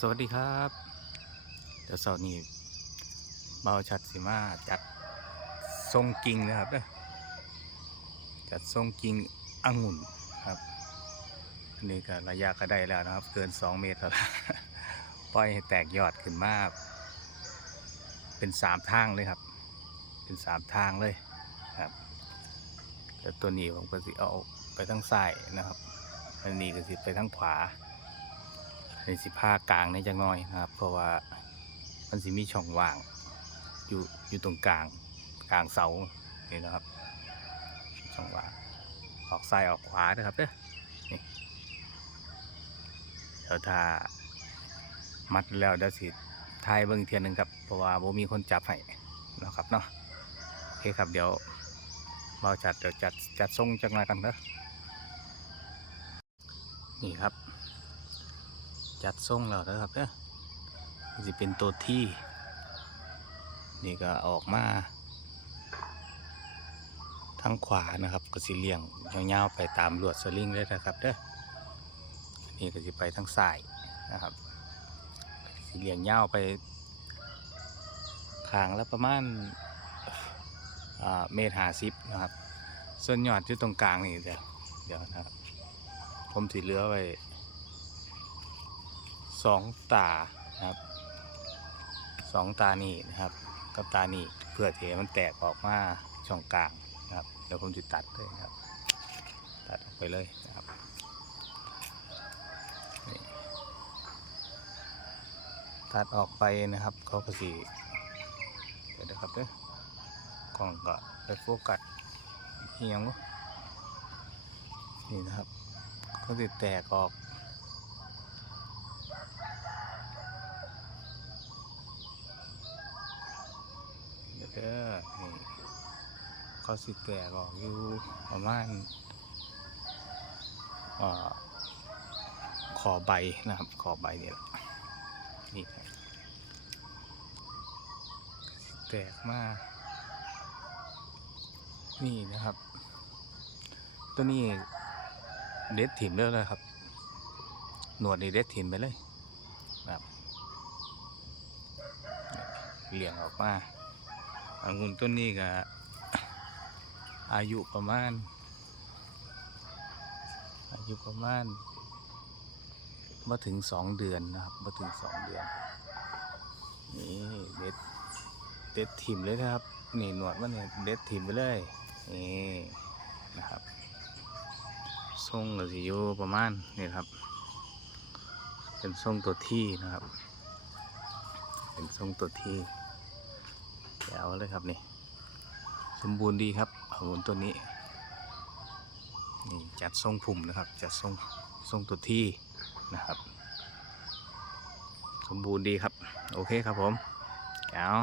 สวัสดีครับ เดี๋ยวเสาร์นี้เบาชัดสิมาจัดทรงกิ่งนะครับเด้อจัดทรงกิ่งองุ่นครับอันนี้ก็ระยะก็ได้แล้วนะครับ เกิน 2 เมตรแล้วปล่อยให้แตกยอดขึ้นมาเป็นสามทางเลยครับ เป็นสามทางเลยครับแล้วตัวนี้ผมก็สิเอาไปทั้งซ้ายนะครับ อันนี้ก็สิไปทั้งขวา ในสิผ้ากลางในจังน้อยนะครับ เพราะว่ามันสิมีช่องว่าง อยู่อยู่ตรงกลางกลางเสานี่นะครับช่องว่างออกซ้ายออกขวานะครับเด้อนี่เดี๋ยวถ้ามัดแล้วเดี๋ยวสิทายเบิ้งเทียนหนึ่งครับเพราะว่าโบมีคนจับให้นะครับเนาะโอเคครับเดี๋ยวเราจัดเดี๋ยวจัดจัดทรงจังไรกันเด้อนี่ครับ จัดทรงแล้วนะครับเนี่ยจะเป็นตัวที่ นี่ก็ออกมาทางขวานะครับ ก็สิเหลี่ยงยาวๆไปตามลวดสลิงเลยนะครับเด้อนี่ก็จะไปทางซ้ายนะครับสิเลี่ยงยาวไปขางและประมาณเมตรหาสิบนะครับ ส่วนยอดอยู่ตรงกลางนี่เดี๋ยวเดี๋ยวนะครับ ผมสิเหลือไว้ สองตานะครับสองตานี่นะครับ กับตานี่เพื่อเทมันแตกออกมาช่องกลางนะครับเดี๋ยวผมจะตัดเลยนะครับ ตัดออกไปเลยนะครับตัดออกไปนะครับเขาก็สีเดี๋ยวนะครับเด้อกล้องก็ไปโฟกัสเฮียงวะนี่นะครับเขาจะแตกออก เด้อนี่เขาสิแตกออกอยู่ประมาณอขอใบนะครับ ขอใบเนี่ยแหละนี่แตกมาก นี่นะครับ ตัวนี้เด็ดถิ่มเลยเลยครับ หนวดนี่เด็ดถิ่มไปเลยนะครับเหลี่ยงออกมา องุ่นต้นนี้ก็อายุประมาณ อายุประมาณมาถึงสองเดือนนะครับมาถึงสองเดือน นี่เด็ดเด็ดถิ่มเลยนะครับ นี่หนวดมันเนี่ยเด็ดถิ่มไปเลย นี่นะครับทรงก็สิอยู่ประมาณนี่ครับ เป็นทรงตัวที่นะครับ เป็นทรงตัวที่ จ๋วเลยครับนี่ สมบูรณ์ดีครับอาหุ่นตัวนี้ นี่จัดทรงผุ่มนะครับ จัดทรงทรงตัวที่นะครับ สมบูรณ์ดีครับ โอเคครับผมแจ๋ว